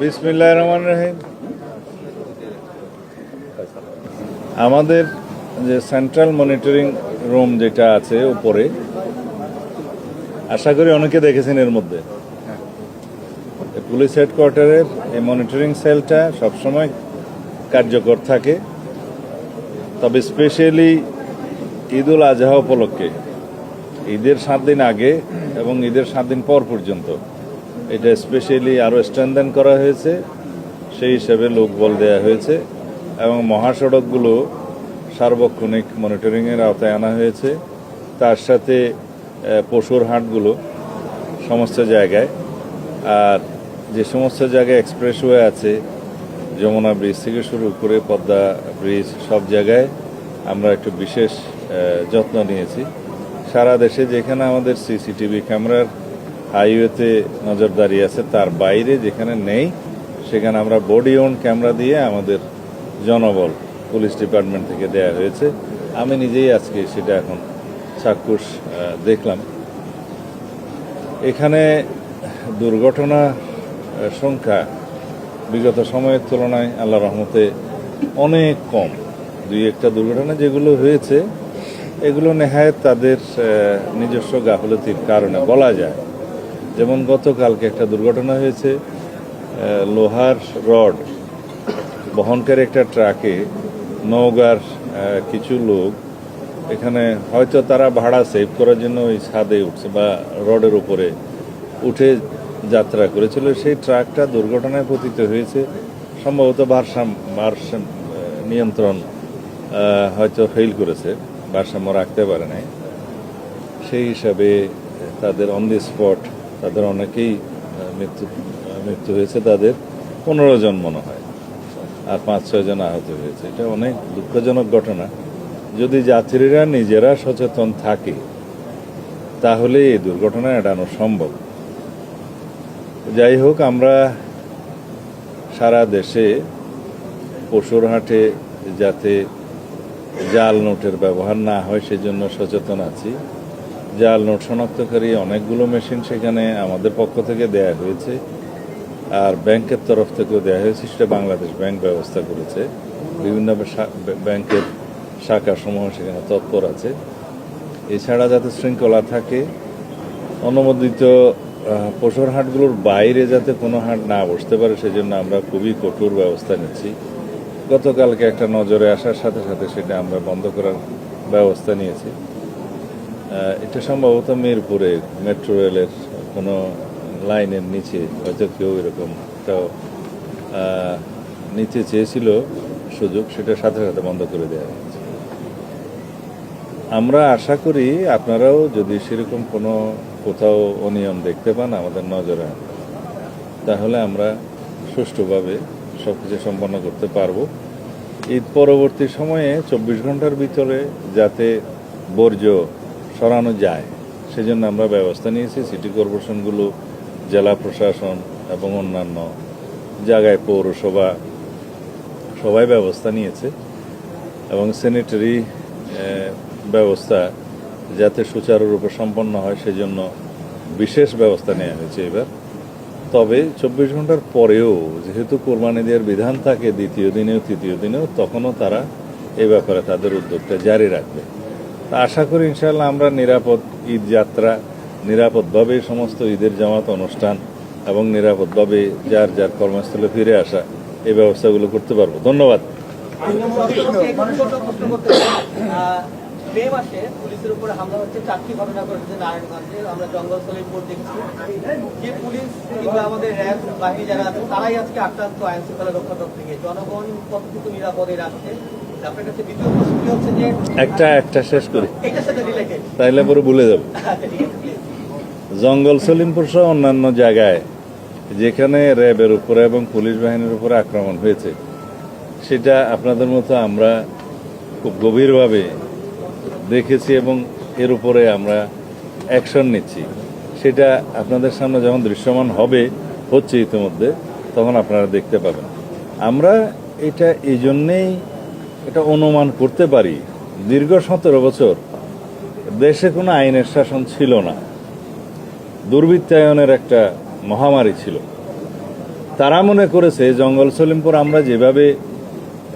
বিসমিল্লাহির রহমানির রহিম। আমাদের যে সেন্ট্রাল মনিটরিং রুম যেটা আছে উপরে, আশা করি অনেকে দেখেছেন, এর মধ্যে পুলিশ হেডকোয়ার্টারের এই মনিটরিং সেলটা সবসময় কার্যকর থাকে। তবে স্পেশালি ঈদুল আজহা উপলক্ষে, ঈদের 7 দিন আগে এবং ঈদের 7 দিন পর পর্যন্ত এটা স্পেশালি আরও স্ট্রেনথেন করা হয়েছে। সেই হিসাবে লোকবল দেওয়া হয়েছে এবং মহাসড়কগুলো সার্বক্ষণিক মনিটরিংয়ের আওতায় আনা হয়েছে। তার সাথে পশুর হাটগুলো সমস্ত জায়গায়, আর যে সমস্ত জায়গায় এক্সপ্রেসওয়ে আছে, যমুনা ব্রিজ থেকে শুরু করে পদ্মা ব্রিজ, সব জায়গায় আমরা একটু বিশেষ যত্ন নিয়েছি। সারা দেশে যেখানে আমাদের সিসিটিভি ক্যামেরার হাইওয়েতে নজরদারি আছে, তার বাইরে যেখানে নেই সেখানে আমরা বডি ওন ক্যামেরা দিয়ে আমাদের জনবল পুলিশ ডিপার্টমেন্ট থেকে দেয়া হয়েছে। আমি নিজেই আজকে সেটা এখন চাক্ষুষ দেখলাম। এখানে দুর্ঘটনার সংখ্যা বিগত সময়ের তুলনায় আল্লাহর রহমতে অনেক কম। 2-1টা দুর্ঘটনা যেগুলো হয়েছে, এগুলো নেহায়েত তাদের নিজস্ব গাফলতির কারণে বলা যায়। যেমন গতকালকে একটা দুর্ঘটনা হয়েছে, লোহার রড বহনকারী একটা ট্রাকে নওগাঁর কিছু লোক, এখানে হয়তো তারা ভাড়া সেভ করার জন্য ওই ছাদে উঠছে বা রডের উপরে উঠে যাত্রা করেছিল। সেই ট্রাকটা দুর্ঘটনায় পতিত হয়েছে। সম্ভবত ভারসাম্য নিয়ন্ত্রণ হয়তো ফেল করেছে, ভারসাম্য রাখতে পারে নাই। সেই হিসাবে তাদের অন দি স্পট তাদের অনেকেই মৃত্যু হয়েছে। তাদের 15 জন মনে হয়, আর 5-6 জন আহত হয়েছে। এটা অনেক দুঃখজনক ঘটনা। যদি যাত্রীরা নিজেরা সচেতন থাকে তাহলে এই দুর্ঘটনা এড়ানো সম্ভব। যাই হোক, আমরা সারা দেশে পশুর হাটে যাতে জাল নোটের ব্যবহার না হয় সেজন্য সচেতন আছি। জাল নোট শনাক্তকারী অনেকগুলো মেশিন সেখানে আমাদের পক্ষ থেকে দেয়া হয়েছে, আর ব্যাংকের তরফ থেকেও দেওয়া হয়েছে। সেটা বাংলাদেশ ব্যাংক ব্যবস্থা করেছে। বিভিন্ন ব্যাংকের শাখাসমূহ সেখানে তৎপর আছে। এছাড়া যাতে শৃঙ্খলা থাকে, অনুমোদিত পশুর হাটগুলোর বাইরে যাতে কোনো হাট না বসতে পারে সেজন্য আমরা খুবই কঠোর ব্যবস্থা নিচ্ছি। গতকালকে একটা নজরে আসার সাথে সাথে সেটা আমরা বন্ধ করার ব্যবস্থা নিয়েছি। এটা সম্ভবত মিরপুরে মেট্রো রেলের কোনো লাইনের নিচে হয়তো কেউ এরকম একটা নিতে চেয়েছিল সুযোগ, সেটা সাথে সাথে বন্ধ করে দেওয়া হয়েছে। আমরা আশা করি আপনারাও যদি সেরকম কোনো কোথাও অনিয়ম দেখতে পান আমাদের নজরে আনবেন, তাহলে আমরা সুষ্ঠুভাবে সব কিছু সম্পন্ন করতে পারবো। ঈদ পরবর্তী সময়ে 24 ঘন্টার ভিতরে যাতে বর্জ্য সরানো যায় সেজন্য আমরা ব্যবস্থা নিয়েছি। সিটি কর্পোরেশনগুলো, জেলা প্রশাসন এবং অন্যান্য জায়গায় পৌরসভা সবাই ব্যবস্থা নিয়েছে এবং স্যানিটারি ব্যবস্থা যাতে সুচারুরূপে সম্পন্ন হয় সেজন্য বিশেষ ব্যবস্থা নেওয়া হয়েছে এবার। তবে 24 ঘন্টার পরেও যেহেতু কোরবানি দেওয়ার বিধান থাকে দ্বিতীয় দিনেও তৃতীয় দিনেও, তখনও তারা এ ব্যাপারে তাদের উদ্যোগটা জারি রাখবে। তা আশা করি ইনশাআল্লাহ আমরা নিরাপদ ঈদ যাত্রা, নিরাপদভাবে সমস্ত ঈদের জামাত অনুষ্ঠান এবং নিরাপদভাবে যার যার কর্মস্থলে ফিরে আসা, এই ব্যবস্থাগুলো করতে পারবো। ধন্যবাদ। মে মাসে পুলিশের উপরে হামলা হচ্ছে, 4টি ঘটনা ঘটেছে নারায়ণগঞ্জে। আমরা জঙ্গল সলিমপুর দেখেছি। যে পুলিশ কিংবা আমাদের র্যাব বাহিনী যারা আছে তারাই আজকে আক্রান্ত আইন শৃঙ্খলা রক্ষা করতে গিয়ে। জনগণ কতটুকু নিরাপদে রাখছে? আপনার কাছে দ্বিতীয় প্রশ্ন কি হচ্ছে যে একটা শেষ করি, এটার সাথে রিলেটেড, তাইলে পরে ভুলে যাব। জঙ্গল সলিমপুর সহ অন্যান্য জায়গায় যেখানে র্যাবের উপরে এবং পুলিশ বাহিনীর উপরে আক্রমণ হয়েছে, সেটা আপনাদের মতো আমরা খুব গভীরভাবে দেখেছি এবং এর উপরে আমরা অ্যাকশন নিচ্ছি। সেটা আপনাদের সামনে যখন দৃশ্যমান হচ্ছে ইতিমধ্যে, তখন আপনারা দেখতে পাবেন। আমরা এটা এই জন্যেই এটা অনুমান করতে পারি, দীর্ঘ 17 বছর দেশে কোনো আইনের শাসন ছিল না, দুর্বৃত্তায়নের একটা মহামারী ছিল। তারা মনে করেছে জঙ্গল সলিমপুর আমরা যেভাবে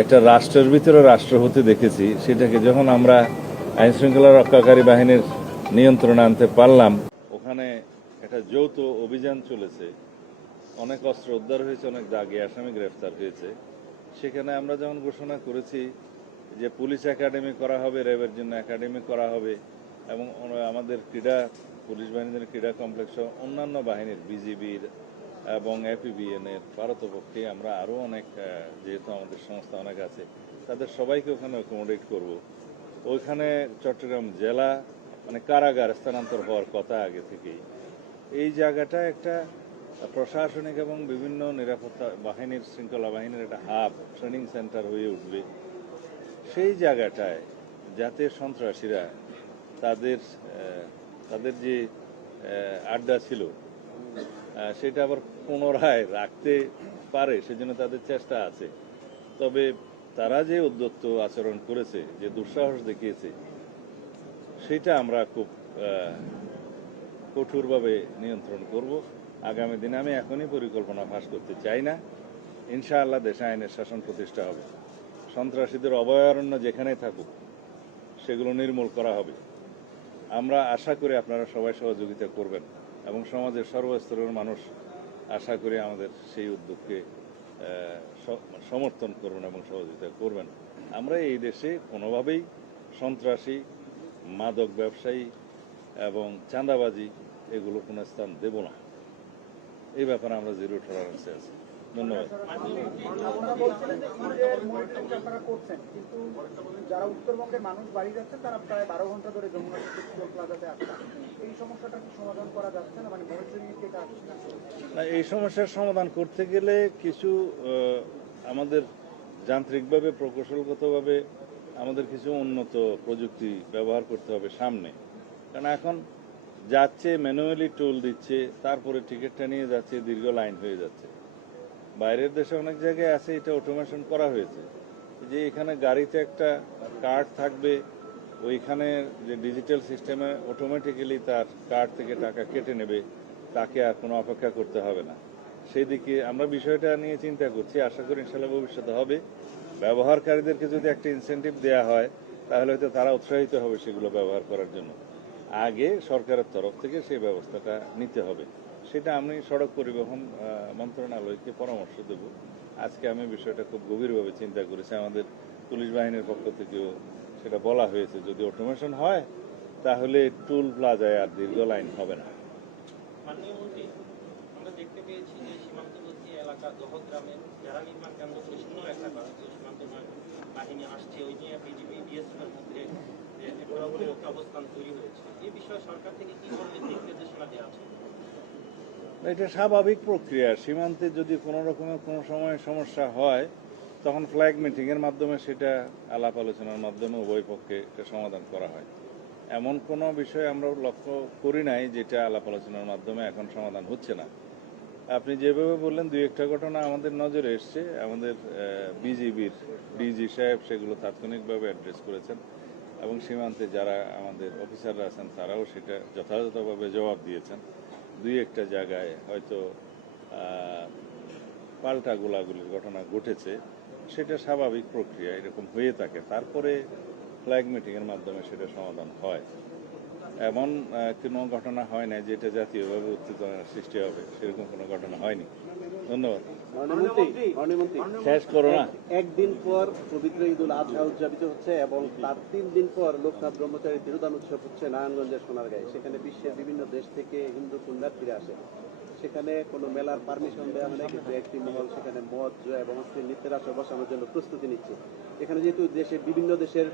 একটা রাষ্ট্রের ভিতরে রাষ্ট্র হতে দেখেছি, সেটাকে যখন আমরা আইন শৃঙ্খলা রক্ষাকারী বাহিনীর নিয়ন্ত্রণে আনতে পারলাম, ওখানে একটা যৌথ অভিযান চলেছে, অনেক অস্ত্র উদ্ধার হয়েছে, অনেক দাগি আসামি গ্রেফতার হয়েছে। সেখানে আমরা যখন ঘোষণা করেছি যে পুলিশ একাডেমি করা হবে, র্যাবের জন্য একাডেমি করা হবে, এবং আমাদের পুলিশ বাহিনীর ক্রীড়া কমপ্লেক্স অন্যান্য বাহিনীর বিজিবির এবং এপিবিএন এর পারতপক্ষে আমরা আরও অনেক, যেহেতু আমাদের সংস্থা অনেক আছে, তাদের সবাইকে ওখানে অ্যাকোমোডেট করব। ওইখানে চট্টগ্রাম জেলা মানে কারাগার স্থানান্তর হওয়ার কথা আগে থেকেই। এই জায়গাটা একটা প্রশাসনিক এবং বিভিন্ন নিরাপত্তা বাহিনীর, শৃঙ্খলা বাহিনীর একটা হাব, ট্রেনিং সেন্টার হয়ে উঠবে। সেই জায়গাটায় যাতে সন্ত্রাসীরা তাদের তাদের যে আড্ডা ছিল সেটা আবার পুনরায় রাখতে পারে, সেজন্য তাদের চেষ্টা আছে। তবে তারা যে উদ্যত্ত আচরণ করেছে, যে দুঃসাহস দেখিয়েছে, সেটা আমরা খুব কঠোরভাবে নিয়ন্ত্রণ করব আগামী দিনে। আমি এখনই পরিকল্পনা ফাঁস করতে চাই না। ইনশাআল্লাহ দেশে আইনের শাসন প্রতিষ্ঠা হবে, সন্ত্রাসীদের অভয়ারণ্য যেখানেই থাকুক সেগুলো নির্মূল করা হবে। আমরা আশা করি আপনারা সবাই সহযোগিতা করবেন এবং সমাজের সর্বস্তরের মানুষ আশা করি আমাদের সেই উদ্যোগকে সমর্থন করবেন এবং সহযোগিতা করবেন। আমরা এই দেশে কোনোভাবেই সন্ত্রাসী, মাদক ব্যবসায়ী এবং চাঁদাবাজি এগুলো কোনো স্থান দেব না। এই ব্যাপারে আমরা জিরো টলারেন্সে আছি। ধন্যবাদ। আপনারা বলছিলেন যে ঈদের মনিটরিং আপনারা করছেন, কিন্তু যারা উত্তরবঙ্গের মানুষ বাড়ি যাচ্ছে তারা প্রায় 12 ঘন্টা ধরে যমুনা টোল প্লাজাতে আসছে। এই সমস্যাটা কি সমাধান করা যাচ্ছে না? মানে মনিটরিং এর কাজ না, এই সমস্যার সমাধান করতে গেলে কিছু আমাদের যান্ত্রিকভাবে, প্রকৌশলগতভাবে আমাদের কিছু উন্নত প্রযুক্তি ব্যবহার করতে হবে সামনে। কারণ এখন যাচ্ছে ম্যানুয়ালি টোল দিচ্ছে, তারপরে টিকিটটা নিয়ে যাচ্ছে, দীর্ঘ লাইন হয়ে যাচ্ছে। বাইরের দেশে অনেক জায়গায় আছে এটা অটোমেশন করা হয়েছে, যে এখানে গাড়িতে একটা কার্ড থাকবে, ওইখানে যে ডিজিটাল সিস্টেমে অটোমেটিক্যালি তার কার্ড থেকে টাকা কেটে নেবে, তাকে আর কোনো অপেক্ষা করতে হবে না। সেই দিকে আমরা বিষয়টা নিয়ে চিন্তা করছি, আশা করি ইনশাল্লাহ ভবিষ্যতে হবে। ব্যবহারকারীদেরকে যদি একটা ইনসেন্টিভ দেওয়া হয় তাহলে হয়তো তারা উৎসাহিত হবে সেগুলো ব্যবহার করার জন্য। আগে সরকারের তরফ থেকে সেই ব্যবস্থাটা নিতে হবে। সেটা আমি সড়ক পরিবহন মন্ত্রণালয়কে পরামর্শ দেব। আজকে আমি বিষয়টা খুব গভীরভাবে চিন্তা করেছি, আমাদের পুলিশ বাহিনীর পক্ষ থেকেও সেটা বলা হয়েছে, যদি অটোমেশন হয় তাহলে টুল প্লাজায় আর দীর্ঘ লাইন হবে না। মাননীয় মন্ত্রী, আমরা দেখতে পেয়েছি যে সীমান্তবর্তী এলাকা দহগ্রামে যারা নির্মাণ কেন্দ্র পরিচ্ছন্ন একটা সীমান্ত বাহিনী আসছে, ওই নিয়ে বিজিবি বিএসএফ এর মধ্যে একটা অবস্থান তৈরি হয়েছে। এই বিষয়ে সরকার থেকে কি ধরনের দিক নির্দেশনা দেওয়া আছে? এটা স্বাভাবিক প্রক্রিয়া। সীমান্তে যদি কোনো রকমের কোনো সময় সমস্যা হয় তখন ফ্ল্যাগ মিটিংয়ের মাধ্যমে সেটা আলাপ আলোচনার মাধ্যমে উভয় পক্ষে এটা সমাধান করা হয়। এমন কোনো বিষয় আমরা লক্ষ্য করি নাই যেটা আলাপ আলোচনার মাধ্যমে এখন সমাধান হচ্ছে না। আপনি যেভাবে বললেন, দুই একটা ঘটনা আমাদের নজরে এসছে, আমাদের বিজিবির ডিজি সাহেব সেগুলো তাৎক্ষণিকভাবে অ্যাড্রেস করেছেন এবং সীমান্তে যারা আমাদের অফিসাররা আছেন তারাও সেটা যথাযথভাবে জবাব দিয়েছেন। দুই একটা জায়গায় হয়তো পাল্টা গোলাগুলির ঘটনা ঘটেছে, সেটা স্বাভাবিক প্রক্রিয়া, এরকম হয়ে থাকে। তারপরে ফ্ল্যাগ মিটিংয়ের মাধ্যমে সেটা সমাধান হয়। এমন কোনো ঘটনা হয় না যেটা জাতীয়ভাবে উত্তেজনার সৃষ্টি হবে, সেরকম কোনো ঘটনা হয়নি। ধন্যবাদ। শেষ করো না। একদিন পর পবিত্র ঈদুল আজহা উদযাপিত হচ্ছে এবং তার 3 দিন পর লোকনাথ ব্রহ্মচারী তিরোধান উৎসব হচ্ছে নারায়ণগঞ্জের সোনারগাঁয়ে। সেখানে বিশ্বের বিভিন্ন দেশ থেকে হিন্দু পুণ্যার্থীরা আসে। সেখানে কোনো মেলার পারমিশন দেওয়া হয় না, কিন্তু একটি মহল সেখানে মদ, জুয়া এবং অশ্লীল নৃত্যের আসর বসানোর জন্য প্রস্তুতি নিচ্ছে। এখানে যেহেতু বিভিন্ন দেশের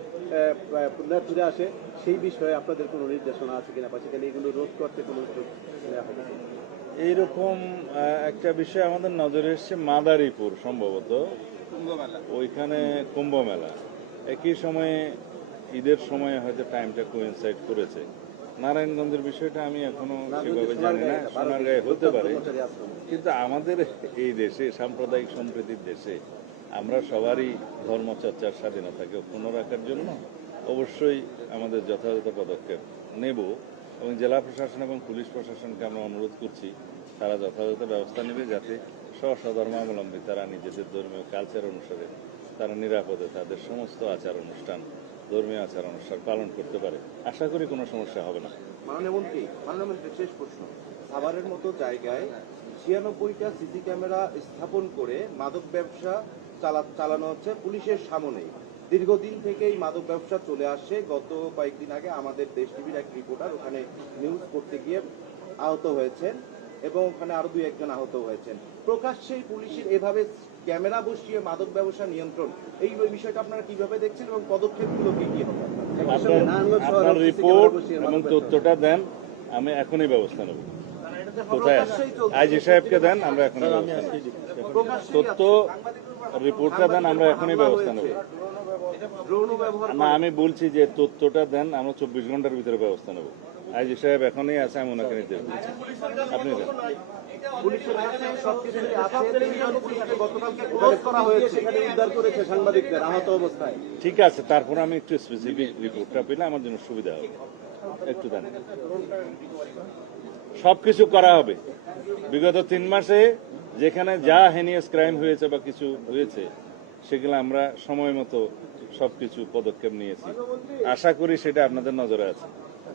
পুণ্যার্থীরা আসে, সেই বিষয়ে আপনাদের কোনো নির্দেশনা আছে কিনা, বা সেখানে এগুলো রোধ করতে কোনো উদ্যোগ নেওয়া হবে? এইরকম একটা বিষয় আমাদের নজরে এসছে, মাদারীপুর সম্ভবত, ওইখানে কুম্ভ মেলা একই সময়ে ঈদের সময়ে হয়তো টাইমটা কোইনসাইড করেছে। নারায়ণগঞ্জের বিষয়টা আমি এখনো সেভাবে জানি না, সোনারগাঁয়ে হতে পারে। কিন্তু আমাদের এই দেশে, সাম্প্রদায়িক সম্প্রীতির দেশে, আমরা সবারই ধর্মচর্চার স্বাধীনতাকে অক্ষুণ্ণ রাখার জন্য অবশ্যই আমাদের যথাযথ পদক্ষেপ নেব এবং জেলা প্রশাসন এবং পুলিশ প্রশাসনকে আমরা অনুরোধ করছি তারা যথাযথ ব্যবস্থা নেবে যাতে স্ব ধর্মাবলম্বী তারা নিজেদের ধর্মীয় কালচার অনুসারে তারা নিরাপদে তাদের সমস্ত আচার অনুষ্ঠান, ধর্মীয় আচার অনুষ্ঠান পালন করতে পারে। আশা করি কোনো সমস্যা হবে না। মাননীয় মন্ত্রী শেষ প্রশ্ন, সাভারের মতো জায়গায় 96টা সিসি ক্যামেরা স্থাপন করে মাদক ব্যবসা চালানো হচ্ছে পুলিশের সামনেই। দীর্ঘদিন থেকেই মাদক ব্যবসা চলে আসে। গত কয়েকদিন আগে আমাদের দেশ টিভির এক রিপোর্টার ওখানে নিউজ করতে গিয়ে আহত হয়েছেন এবং ওখানে আরো 2-1 জন আহত হয়েছেন। প্রকাশ্যেই পুলিশের এভাবে ক্যামেরা বসিয়ে মাদক ব্যবসা নিয়ন্ত্রণ, এই বিষয়টা আপনারা কিভাবে দেখছেন এবং পদক্ষেপগুলো কি কি হবে? আপনার রিপোর্ট এবং তথ্যটা দেন, আমি এখনই ব্যবস্থা নেব। কোথায় আছে? আইজি সাহেবকে দেন, আমরা এখনই ব্যবস্থা নেব। তথ্য রিপোর্টটা দেন, আমরা এখনই ব্যবস্থা নেব। না, আমি বলছি যে তথ্যটা দেন, আমরা 24 ঘন্টার ভিতরে ব্যবস্থা নেব। আইজি সাহেব এখনই আছে, আমি ওনাকে নিতে বলছি। আপনি দেন। পুলিশের কাছে সবকিছুই আছে। 3 জন পুলিশকে গতকালকে ক্লোজ করা হয়েছে, সেখানে উদ্ধার করেছে সাংবাদিকদের আহত অবস্থায়। ঠিক আছে, তারপর আমি একটু স্পেসিফিক রিপোর্টটা পেলে আমার জন্য সুবিধা হবে। একটু দেন। সবকিছু করা হবে। বিগত 3 মাসে যেখানে যা হেনিয়াস ক্রাইম হয়েছে বা কিছু হয়েছে, সেগুলো আমরা সময় মতো সবকিছু পদক্ষেপ নিয়েছি। আশা করি সেটা আপনাদের নজরে আছে।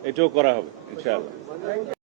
এটাও করা হবে ইনশাআল্লাহ।